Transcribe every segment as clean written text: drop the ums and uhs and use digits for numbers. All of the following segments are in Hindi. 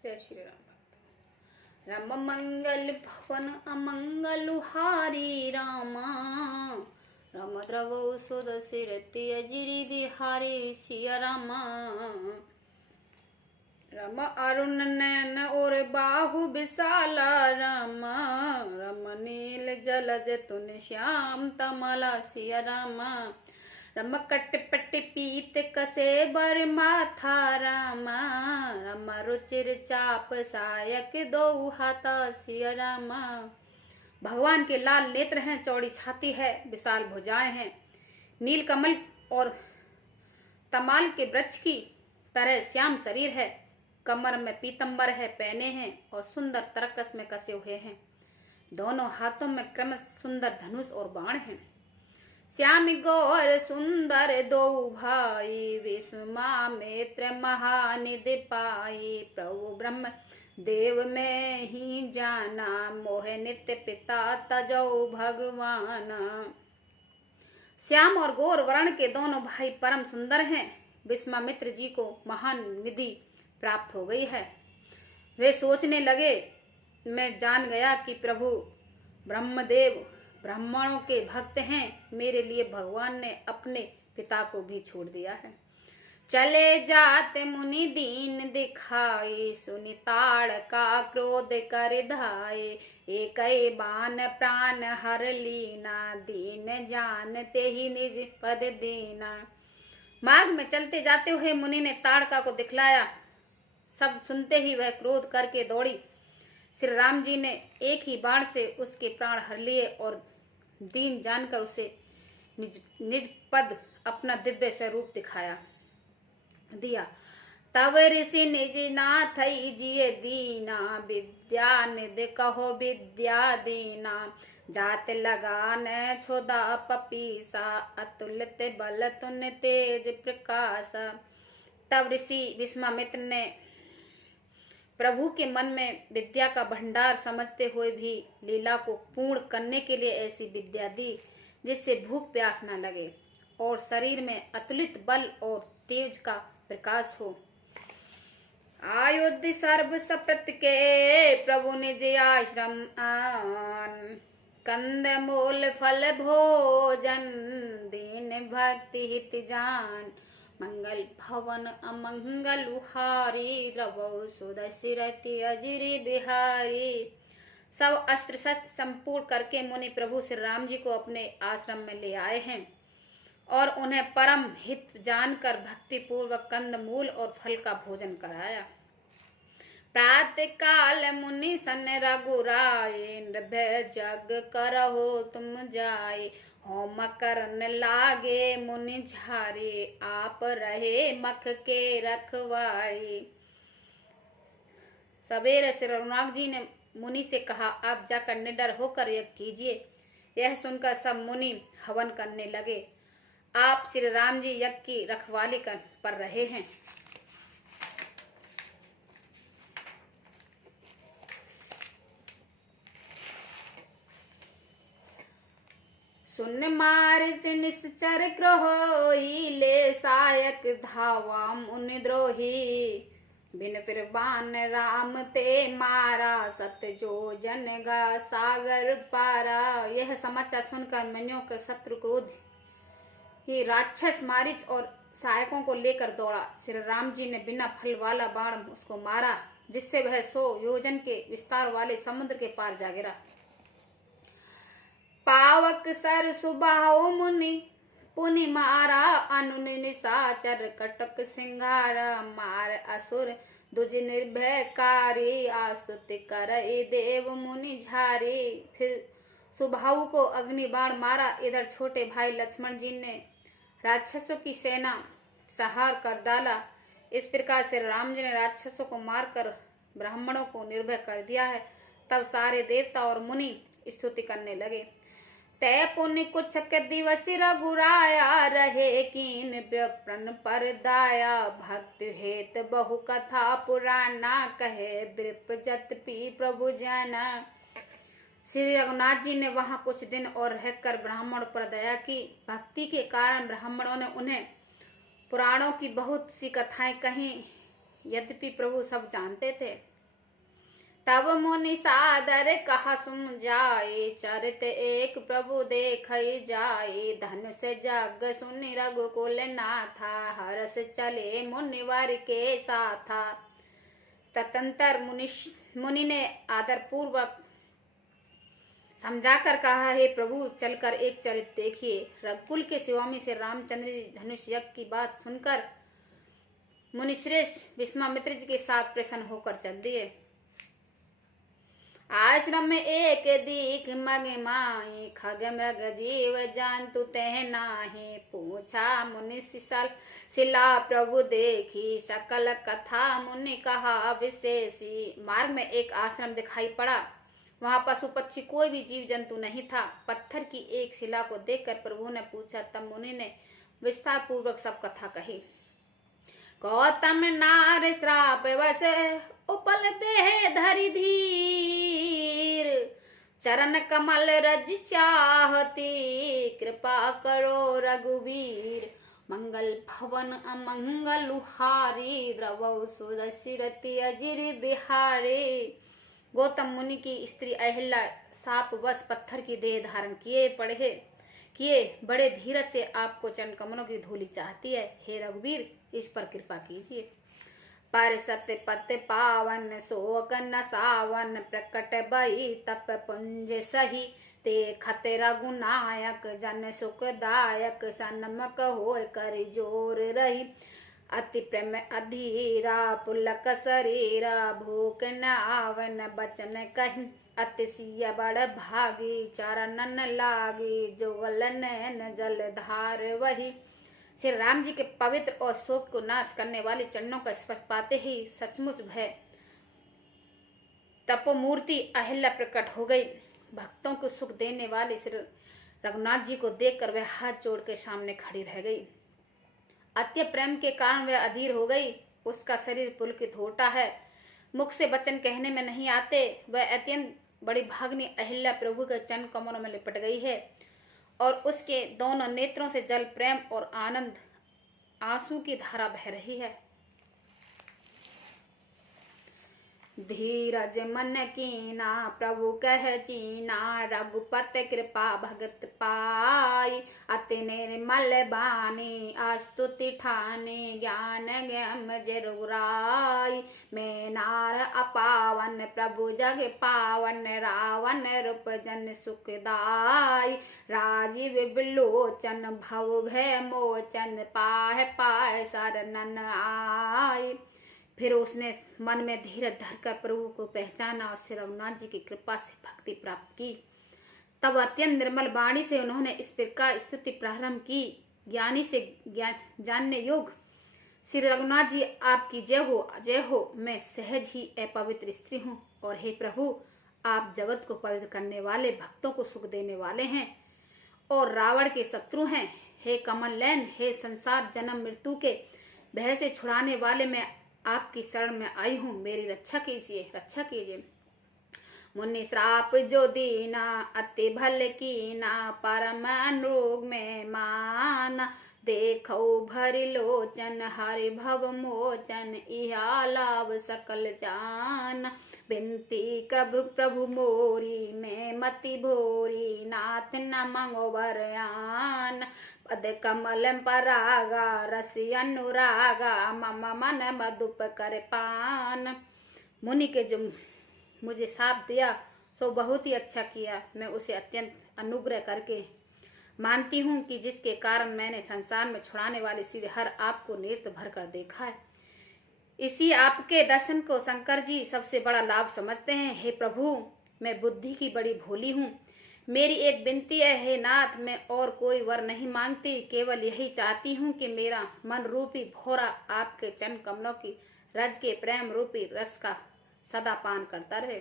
जय श्री राम। राम मंगल भवन अमंगल हारी रामा, राम द्रवौ सुदशिरति अजिरि बिहारी सिया रामा। राम अरुण नैन और बाहु विशाला रामा, राम नील जलज तुन श्याम तमला सिया रामा। रम कट पट पीत कसे बर माथा रामा, रम रुचिर चाप सायक दो हाथा सिया रामा। भगवान के लाल नेत्र हैं, चौड़ी छाती है, विशाल भुजाएं हैं, नील कमल और तमाल के वृक्ष की तरह श्याम शरीर है, कमर में पीतंबर है पहने हैं और सुंदर तरकस में कसे हुए हैं। दोनों हाथों में क्रमश सुंदर धनुष और बाण हैं। श्याम गौर सुंदर दो भाई, विश्वामित्र महानिधि पाई। प्रभु ब्रह्म देव में ही जाना, मोह नित्य पिता तजौ भगवान। श्याम और गौर वर्ण के दोनों भाई परम सुंदर हैं। विश्वामित्र जी को महान निधि प्राप्त हो गई है। वे सोचने लगे, मैं जान गया कि प्रभु ब्रह्मदेव ब्राह्मणों के भक्त हैं, मेरे लिए भगवान ने अपने पिता को भी छोड़ दिया है। चले जाते मुनि दीन दिखाई, सुनि ताड़ का क्रोध कर धाये। एक बान प्राण हर लीना, दीन जानते ही निज पद दीना। मार्ग में चलते जाते हुए मुनि ने ताड़का को दिखलाया। सब सुनते ही वह क्रोध करके दौड़ी। श्री राम जी ने एक ही बाण से उसके प्राण हर लिए और दीन जानकर उसे निज पद अपना दिव्य स्वरूप दिया। तब ऋषि निज नाथ जिये दीना, विद्या निधि कहो विद्या दीना। जात लगान छोदा पपीसा, अतुलित बल तुन तेज प्रकाश। तब ऋषि विश्वामित्र ने प्रभु के मन में विद्या का भंडार समझते हुए भी लीला को पूर्ण करने के लिए ऐसी विद्या दी जिससे भूख प्यास न लगे और शरीर में अतुलित बल और तेज का प्रकाश हो। आयुध सर्व सप्रत के प्रभु निज आश्रम आन, कंद मूल फल भोजन दीन भक्ति हित जान। मंगल भवन अमंगल हारी, रवौ सुदशिरति अजिरि बिहारी। सब अस्त्र शस्त्र संपूर्ण करके मुनि प्रभु श्री राम जी को अपने आश्रम में ले आए हैं और उन्हें परम हित जानकर भक्ति पूर्वक कंद मूल और फल का भोजन कराया। प्रातः काल मुनि सन रघुराए, निर्भय जग करहो तुम जाए। होम करन लागे मुनि झारी, आप रहे मख के रखवारी। सवेरे श्री रघुनाथ जी ने मुनि से कहा, आप जाकर निडर होकर यज्ञ कीजिए। यह सुनकर सब मुनि हवन करने लगे। आप श्री राम जी यज्ञ की रखवाली कर रहे हैं। सुन मार्च निश्चर ग्रहोही, ले सायक धावा मुनि द्रोही। बिन फिर बान राम ते मारा, सत जो जन गा सागर पारा। यह समाचार सुनकर मुनियों के शत्रु क्रोध ही राक्षस मारीच और सहायकों को लेकर दौड़ा। श्री राम जी ने बिना फल वाला बाण उसको मारा, जिससे वह 100 योजन के विस्तार वाले समुद्र के पार जा गिरा। पावक सर सुबाहु मुनि पुनि मारा, अनुन निशाचर कटक सिंगारा। मार असुर दुज निर्भयकारी, आस्तुति करई देव मुनि झारी। फिर सुबाहु को अग्नि बाण मारा। इधर छोटे भाई लक्ष्मण जी ने राक्षसों की सेना संहार कर डाला। इस प्रकार से राम जी ने राक्षसों को मारकर ब्राह्मणों को निर्भय कर दिया है। तब सारे देवता और मुनि स्तुति करने लगे। तय पुण्य कुछ दिवस रघुराया, रहे कीन व्रपन पर दाया। भक्त हेत बहु कथा पुराना, कहे वृप जत पी प्रभु जाना। श्री रघुनाथ जी ने वहां कुछ दिन और रहकर ब्राह्मणों पर दया की। भक्ति के कारण ब्राह्मणों ने उन्हें पुराणों की बहुत सी कथाएं कही यद्यपि प्रभु सब जानते थे। तब मुनि सादर कहा सुन जाए, चरित एक प्रभु देख जाए। धनुष जग सुनि रघुकुल नाथा, हरस चले मुनिवर के साथा। तदंतर मुनि ने आदर पूर्वक समझाकर कहा, हे प्रभु चलकर एक चरित्र देखिए। रघुकुल के शिवामी से रामचंद्र जी धनुष यज्ञ की बात सुनकर मुनिश्रेष्ठ विश्वामित्र जी के साथ प्रसन्न होकर चल दिए। आश्रम में एक दीख मग माही, खग मृग जीव जानतु तह नाही। पूछा मुनि शिला प्रभु देखी, सकल कथा मुनि कहा विशेषी। मार्ग में एक आश्रम दिखाई पड़ा, वहां पशु पक्षी कोई भी जीव जंतु नहीं था। पत्थर की एक शिला को देखकर प्रभु ने पूछा, तब मुनि ने विस्तार पूर्वक सब कथा कही। गौतम नार श्राप वश, उपल देह धरि धीर। चरण कमल रज चाहती, कृपा करो रघुवीर। मंगल भवन अमंगल हारी, द्रवौ सुदशिरति अजिर बिहारी। गौतम मुनि की स्त्री अहिल्या साप वश पत्थर की देह धारण किए बड़े धीरज से आपको चरण कमलों की धूलि चाहती है। हे रघुवीर इस पर कृपा कीजिए। पर सत्य पत पावन, शोक न सावन। प्रकट बही तप पुंज सही, देखत रघुनायक जन सुखदायक। सन्मुख होय कर जोर रही, अति प्रेम अधीरा। पुलक शरीरा, भूख न आवन बचन कही। अति सिय बड़ भागी, चरणन लागी। जुगल नैन जल धार वही। श्री राम जी के पवित्र और शोक को नाश करने वाले चरणों का स्पर्श पाते ही सचमुच भय तपोमूर्ति अहिल्या प्रकट हो गई। भक्तों को सुख देने वाले श्री रघुनाथ जी को देखकर वह हाथ जोड़ के सामने खड़ी रह गई। अत्य प्रेम के कारण वह अधीर हो गई। उसका शरीर पुलकित होता है, मुख से वचन कहने में नहीं आते। वह अत्यंत बड़ी भागनी अहिल्या प्रभु के चरण कमलों में लिपट गई है और उसके दोनों नेत्रों से जल प्रेम और आनंद आंसू की धारा बह रही है। धीरज मन कीना, प्रभु कह चीना। रघुपत कृपा भगत पाई, अति निर्मल बानी। स्तुति ठानी, ज्ञान ज्ञम जरुराई। मैं नार अपावन, प्रभु जग पावन। रावण रूप जन सुखदाई। राजीव बिलोचन, भव भय मोचन। पाह पाह शरणन आई। फिर उसने मन में धीरज धरकर प्रभु को पहचाना और श्री रघुनाथ जी की कृपा से भक्ति प्राप्त की। तब अत्यंत निर्मल वाणी से उन्होंने इस प्रकार स्तुति प्रारंभ की। ज्ञानी से जानने योग्य श्री रघुनाथ जी आपकी जय हो, जय हो। मैं सहज ही अपवित्र स्त्री हूँ और हे प्रभु आप जगत को पवित्र करने वाले, भक्तों को सुख देने वाले हैं और रावण के शत्रु हैं। हे कमल नयन, हे संसार जन्म मृत्यु के भय से छुड़ाने वाले, मैं आपकी शरण में आई हूँ, मेरी रक्षा कीजिए, रक्षा कीजिए। मुनि श्राप जो दीना, अति भल कीना। परम अनुरोग में माना। देखो भरि लोचन, हरि भव मोचन। इहा लाभ सकल जान। बिनती प्रभु मोरी, मैं मति भोरी। नाथ न मंगो बरयान। पद कमल परागा, रसि अनुरागा। मम मन मधुप कर पान। मुनि के जो मुझे साप दिया सो बहुत ही अच्छा किया। मैं उसे अत्यंत अनुग्रह करके मानती हूँ कि जिसके कारण मैंने संसार में छुड़ाने वाले श्री हर आपको नेत्र भर कर देखा है। इसी आपके दर्शन को शंकर जी सबसे बड़ा लाभ समझते हैं। हे प्रभु मैं बुद्धि की बड़ी भोली हूँ, मेरी एक विनती है हे नाथ, मैं और कोई वर नहीं मांगती, केवल यही चाहती हूँ कि मेरा मन रूपी भोरा आपके चरण कमलों की रज के प्रेम रूपी रस का सदा पान करता रहे।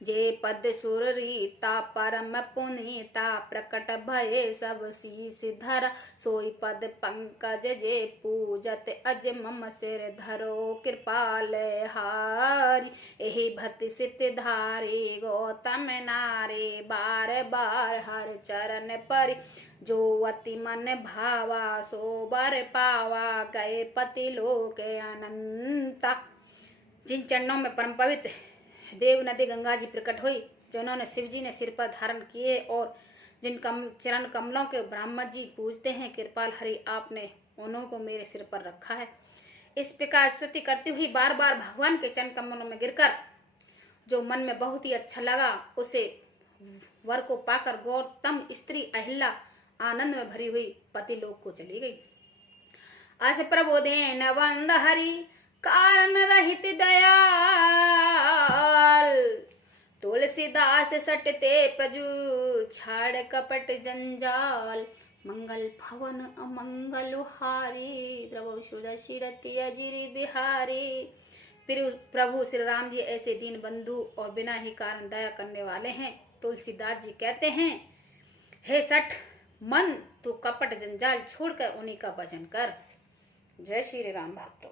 जे पद सुर रीता परम पुनीता प्रकट भये सब शीस धरा सोई पद पंकज जे पूजत अज मम सिर धरो कृपाल हारी एहि भति सित धारे गौतम नारे बार बार हर चरण परि जो अति मन भावा सो बर पावा गए पति लोक अनंता। जिन चरणों में परम पवित्र देव नदी गंगा जी प्रकट हुई, जिन्होंने शिव जी ने सिर पर धारण किए और जिन चरण कमलों के ब्राह्मण जी पूजते हैं, कृपाल हरि आपने उन्हों को मेरे सिर पर रखा है। इस प्रकार स्तुति करती हुई बार बार भगवान के चरण कमलों में गिरकर जो मन में बहुत ही अच्छा लगा, उसे वर को पाकर गौतम स्त्री अहिल्या आनंद में भरी हुई पति लोक को चली गई। अस प्रभु देन वंद हरि कारण रहित दयाल तुलसीदास सटते पजू छाड़ कपट जंजाल मंगल भवन अमंगल हारी द्रवो सुदर्शी रति अजिरी बिहारी। प्रभु श्री राम जी ऐसे दीन बंधु और बिना ही कारण दया करने वाले हैं। तुलसीदास जी कहते हैं, हे सठ मन तू कपट जंजाल छोड़कर उन्हीं का भजन कर। जय श्री राम भक्तों।